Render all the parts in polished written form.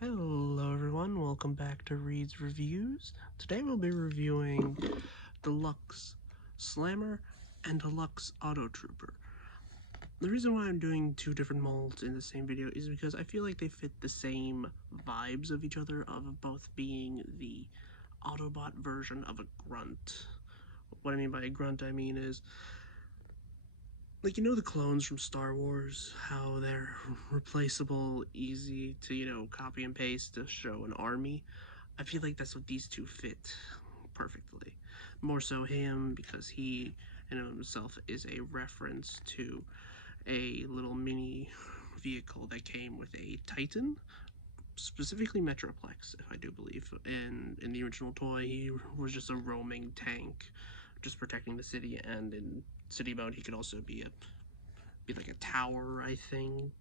Hello everyone, welcome back to Reed's Reviews. Today we'll be reviewing Deluxe Slammer and Deluxe Autotrooper. The reason why I'm doing two different molds in the same video is because I feel like they fit the same vibes of each other, of both being the Autobot version of a grunt. What I mean by a grunt, I mean is, like, you know the clones from Star Wars, how they're replaceable, easy to, copy and paste to show an army? I feel like that's what these two fit perfectly. More so him, because he in himself is a reference to a little mini vehicle that came with a Titan, specifically Metroplex, if I do believe. And in the original toy, he was just a roaming tank, just protecting the city, and in city mode, he could also be like a tower, I think,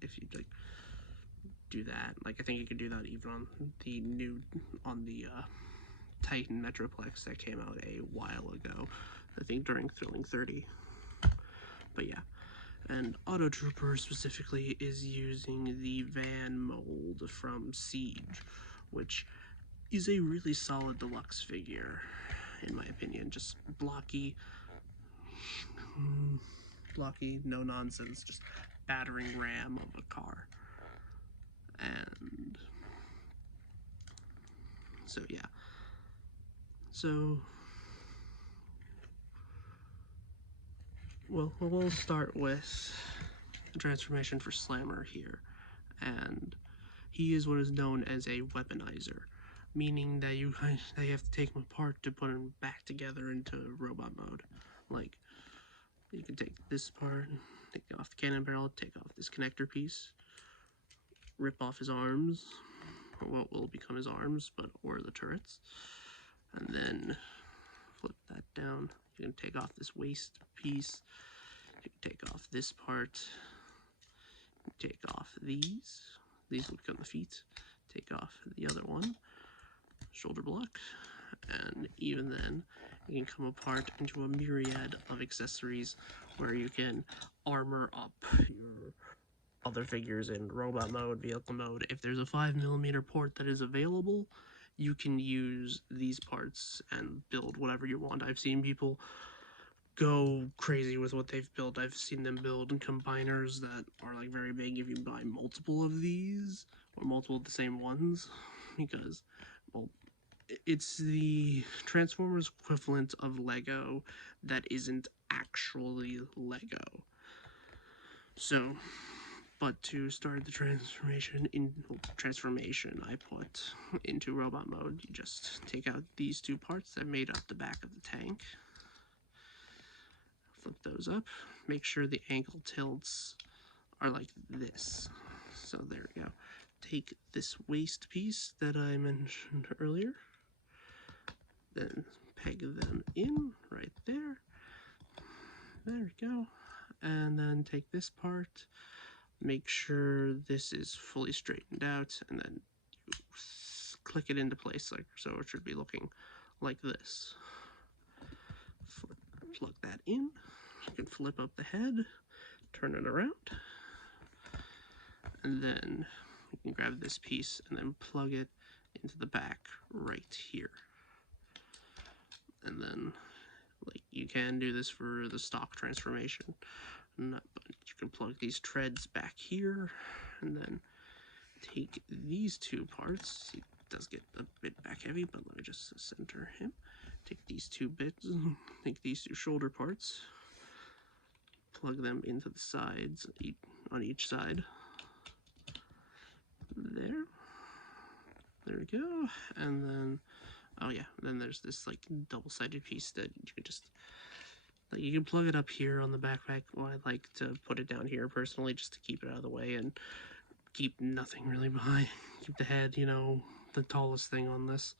if you like do that. Like, I think you could do that even on the Titan Metroplex that came out a while ago, I think during Thrilling 30. But yeah, and Autotrooper specifically is using the van mold from Siege, which is a really solid deluxe figure, in my opinion. Just blocky, no nonsense, just battering ram of a car. And so yeah, so well, we'll start with the transformation for Slammer here, and he is what is known as a weaponizer, meaning that you have to take him apart to put him back together into robot mode. Like, you can take this part, take off the cannon barrel, take off this connector piece, rip off his arms, or what will become his arms, or the turrets, and then flip that down. You can take off this waist piece, you can take off this part, take off these will become the feet, take off the other one, shoulder block, and even then you can come apart into a myriad of accessories where you can armor up your other figures in robot mode, vehicle mode. If there's a 5mm port that is available, you can use these parts and build whatever you want. I've seen people go crazy with what they've built. I've seen them build combiners that are like very big if you buy multiple of these or multiple of the same ones, because, well, it's the Transformers equivalent of Lego that isn't actually Lego. So, but to start the transformation, I put into robot mode, you just take out these two parts that made up the back of the tank, flip those up, make sure the ankle tilts are like this. So there we go. Take this waist piece that I mentioned earlier, then peg them in right there. There we go. And then take this part, make sure this is fully straightened out, and then you click it into place, like so. It should be looking like this. Plug that in. You can flip up the head, turn it around, and then you can grab this piece and then plug it into the back right here. And then, like, you can do this for the stock transformation, but you can plug these treads back here, and then take these two parts. It does get a bit back heavy, but let me just center him. Take these two bits, take these two shoulder parts, plug them into the sides on each side. There we go. And then, oh yeah, then there's this like double-sided piece that you can just, like, you can plug it up here on the backpack. Well, I like to put it down here personally, just to keep it out of the way and keep nothing really behind. Keep the head, the tallest thing on this.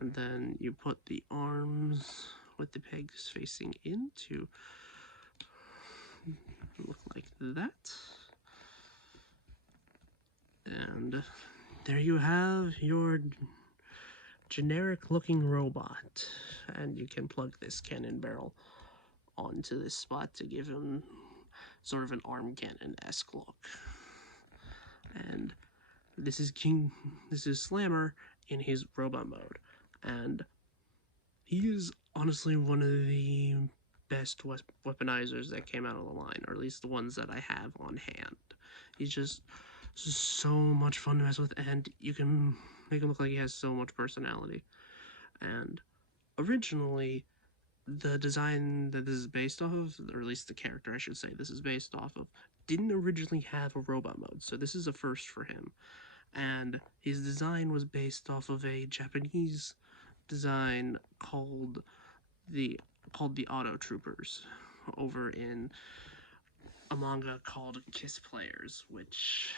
And then you put the arms with the pegs facing in to look like that. And there you have your generic looking robot. And you can plug this cannon barrel onto this spot to give him sort of an arm cannon-esque look. And this is Slammer in his robot mode, and he is honestly one of the best weaponizers that came out of the line, or at least the ones that I have on hand. He's just so much fun to mess with, and you can make him look like he has so much personality. And originally, the design that this is based off of, or at least the character I should say this is based off of, didn't originally have a robot mode, so this is a first for him. And his design was based off of a Japanese design called the Autotroopers over in a manga called Kiss Players, which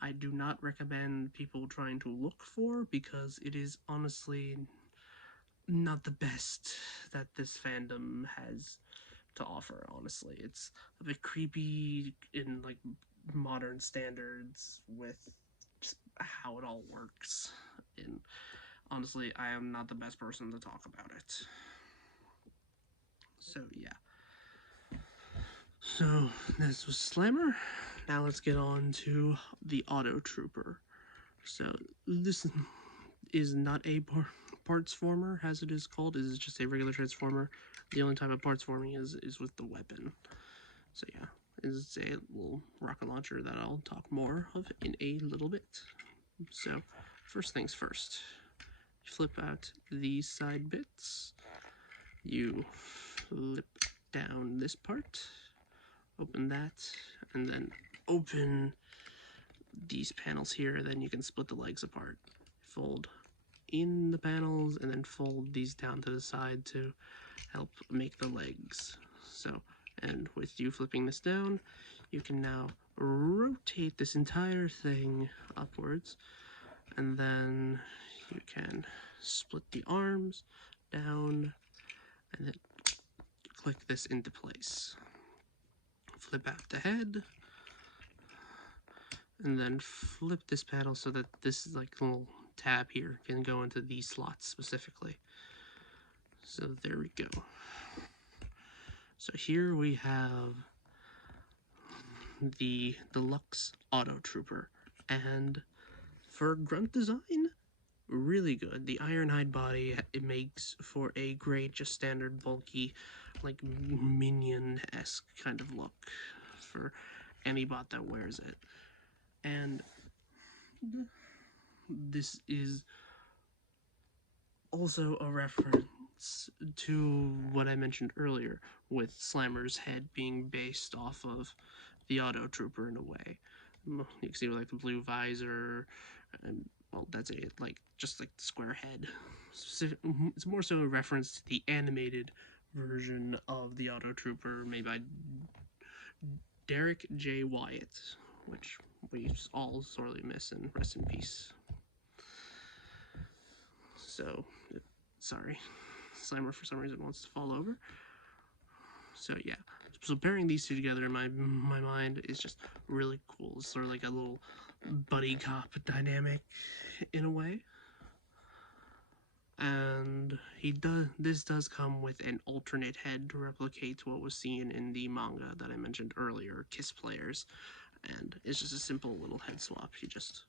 I do not recommend people trying to look for because it is honestly not the best that this fandom has to offer. Honestly, it's a bit creepy in like modern standards with just how it all works, and honestly I am not the best person to talk about it. So yeah, so this was Slammer. Now let's get on to the Autotrooper. So this is not a parts former, as it is called. It is just a regular transformer. The only type of parts forming is with the weapon. So yeah, it's a little rocket launcher that I'll talk more of in a little bit. So first things first, you flip out these side bits, you flip down this part, open that, and then open these panels here. Then you can split the legs apart, fold in the panels, and then fold these down to the side to help make the legs. So, and with you flipping this down, you can now rotate this entire thing upwards, and then you can split the arms down and then click this into place. Flip out the head, and then flip this panel so that this like little tab here can go into these slots specifically. So there we go. So here we have the Deluxe Autotrooper, and for grunt design, really good. The ironhide body, it makes for a great, just standard bulky, like minion-esque kind of look for any bot that wears it. And this is also a reference to what I mentioned earlier, with Slammer's head being based off of the Autotrooper in a way. You can see like the blue visor, and well, that's it, like just like the square head. It's more so a reference to the animated version of the Autotrooper made by Derek J. Wyatt, which we all sorely miss, and rest in peace. So, sorry, Slammer for some reason wants to fall over. So yeah, so pairing these two together in my mind is just really cool. It's sort of like a little buddy cop dynamic in a way. And this does come with an alternate head to replicate what was seen in the manga that I mentioned earlier, Kiss Players. And it's just a simple little head swap. You just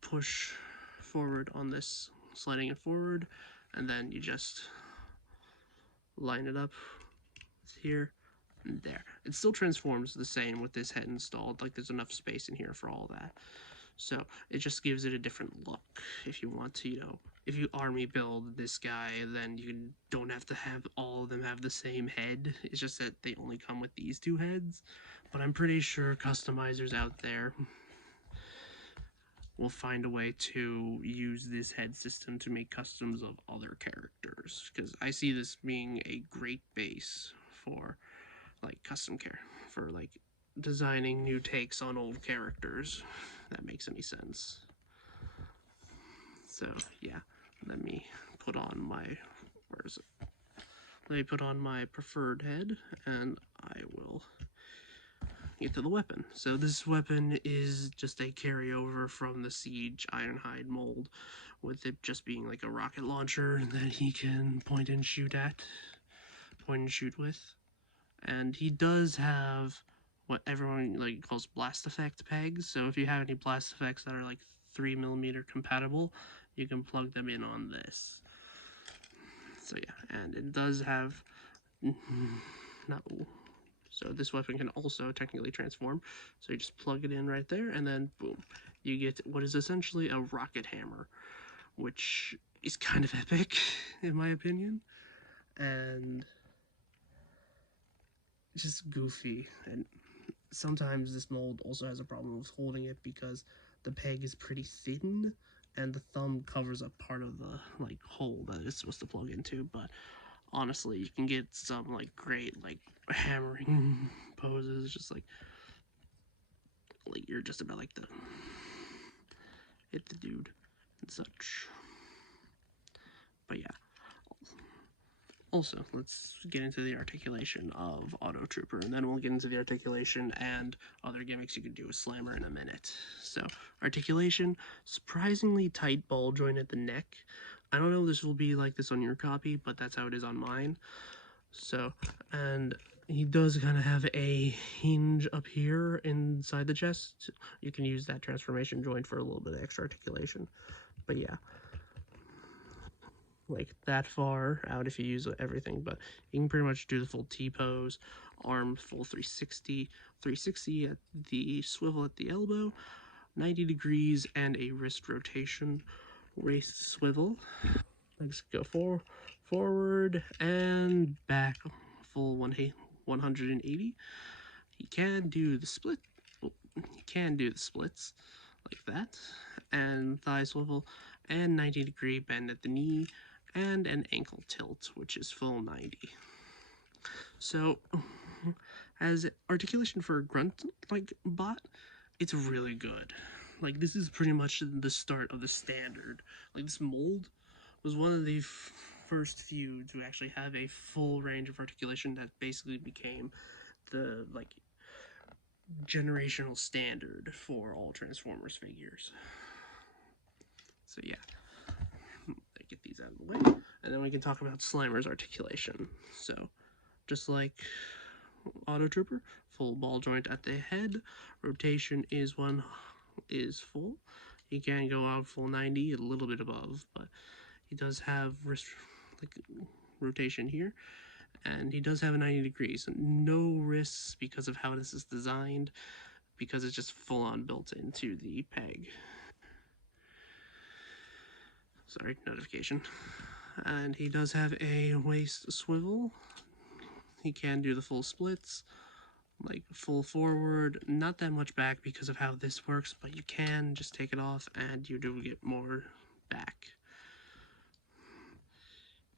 push forward on this, sliding it forward, and then you just line it up here and there. It still transforms the same with this head installed, like there's enough space in here for all that. So it just gives it a different look. If you want to, you know, if you army build this guy, then you don't have to have all of them have the same head. It's just that they only come with these two heads. But I'm pretty sure customizers out there will find a way to use this head system to make customs of other characters, because I see this being a great base for like custom care, for like designing new takes on old characters. If that makes any sense. So yeah, let me put on my, where is it? Let me put on my preferred head, and I will get to the weapon. So this weapon is just a carryover from the Siege Ironhide mold, with it just being like a rocket launcher that he can point and shoot with. And he does have what everyone like calls blast effect pegs. So if you have any blast effects that are like 3mm compatible, you can plug them in on this. So yeah, and it does have no. So this weapon can also technically transform. So you just plug it in right there, and then boom, you get what is essentially a rocket hammer, which is kind of epic in my opinion, and just goofy. And sometimes this mold also has a problem with holding it because the peg is pretty thin and the thumb covers up part of the like hole that it's supposed to plug into. But honestly, you can get some like great like hammering poses, just like you're just about like to hit the dude and such. But yeah, also, let's get into the articulation of Autotrooper, and then we'll get into the articulation and other gimmicks you can do with Slammer in a minute. So, articulation, surprisingly tight ball joint at the neck. I don't know if this will be like this on your copy, but that's how it is on mine. So, and he does kind of have a hinge up here inside the chest. You can use that transformation joint for a little bit of extra articulation. But yeah, like that far out if you use everything, but you can pretty much do the full T-pose, arm full 360, 360 at the swivel at the elbow, 90 degrees, and a wrist rotation, waist swivel. Legs go forward and back, full 180. He can do the split. He can do the splits like that, and thigh swivel, and 90-degree bend at the knee, and an ankle tilt, which is full 90. So, as articulation for a grunt like bot, it's really good. Like this is pretty much the start of the standard. Like this mold was one of the first few to actually have a full range of articulation that basically became the like generational standard for all Transformers figures. So yeah, get these out of the way, and then we can talk about Slimer's articulation. So just like Autotrooper, full ball joint at the head, rotation is full. He can go out full 90, a little bit above, but he does have wrist like rotation here, and he does have a 90 degrees. No wrists because of how this is designed, because it's just full on built into the peg. Sorry, notification. And he does have a waist swivel. He can do the full splits, like full forward, not that much back because of how this works, but you can just take it off and you do get more back.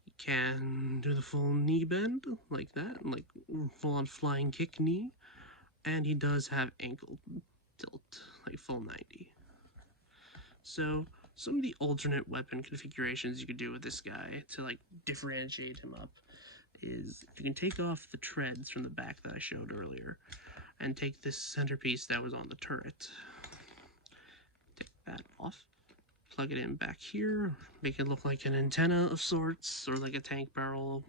You can do the full knee bend like that, like full on flying kick knee, and he does have ankle tilt, like full 90. So some of the alternate weapon configurations you could do with this guy to like differentiate him up is you can take off the treads from the back that I showed earlier and take this centerpiece that was on the turret. Take that off, plug it in back here, make it look like an antenna of sorts or like a tank barrel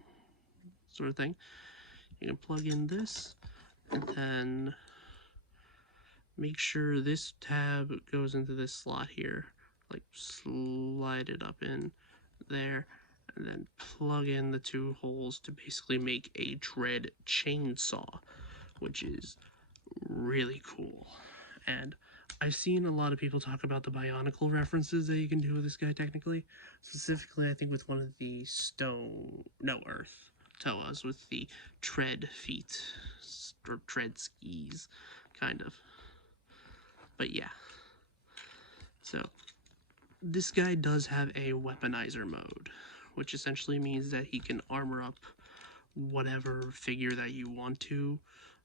sort of thing. You can plug in this and then make sure this tab goes into this slot here, like slide it up in there, and then plug in the two holes to basically make a tread chainsaw, which is really cool. And I've seen a lot of people talk about the Bionicle references that you can do with this guy technically. Specifically, I think with one of the Earth Toas with the tread feet, or tread skis, kind of. But yeah. So, this guy does have a weaponizer mode, which essentially means that he can armor up whatever figure that you want to,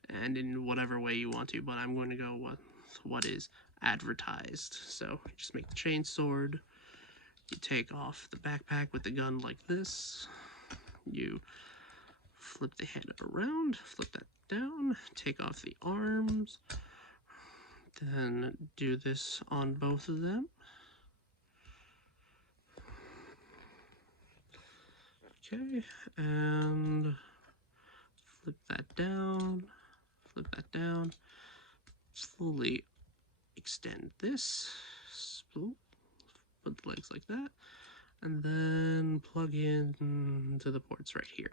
and in whatever way you want to, but I'm going to go with what is advertised. So just make the chain sword, you take off the backpack with the gun like this, you flip the head around, flip that down, take off the arms, then do this on both of them. Okay, and flip that down, clip that down, fully extend this, put the legs like that, and then plug in to the ports right here.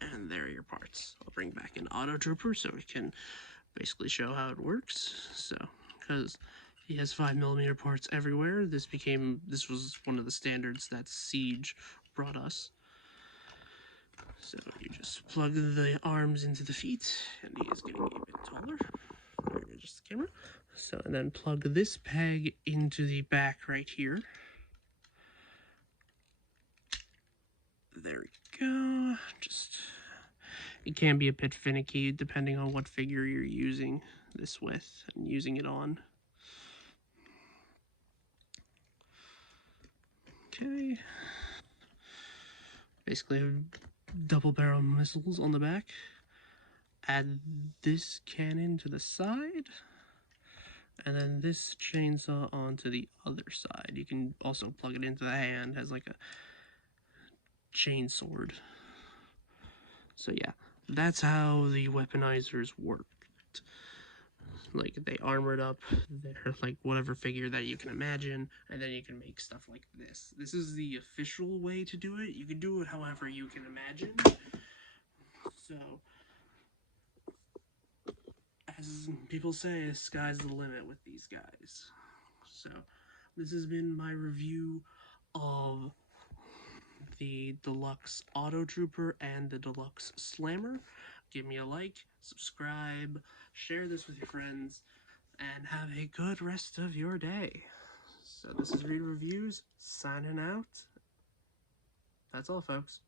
And there are your parts. I'll bring back an Autotrooper so we can basically show how it works. So, because he has 5mm parts everywhere, this was one of the standards that Siege brought us. So you just plug the arms into the feet, and he is getting a bit taller. Just the camera. So, and then plug this peg into the back right here. There we go. It can be a bit finicky depending on what figure you're using this with and using it on. Okay. Basically, double barrel missiles on the back. Add this cannon to the side. And then this chainsaw onto the other side. You can also plug it into the hand as like a chain sword. So yeah, that's how the weaponizers worked. Like, they armored up their, like, whatever figure that you can imagine, and then you can make stuff like this. This is the official way to do it. You can do it however you can imagine. So, as people say, sky's the limit with these guys. So, this has been my review of the Deluxe Autotrooper and the Deluxe Slammer. Give me a like, subscribe, share this with your friends, and have a good rest of your day. So this is Read Reviews, signing out. That's all, folks.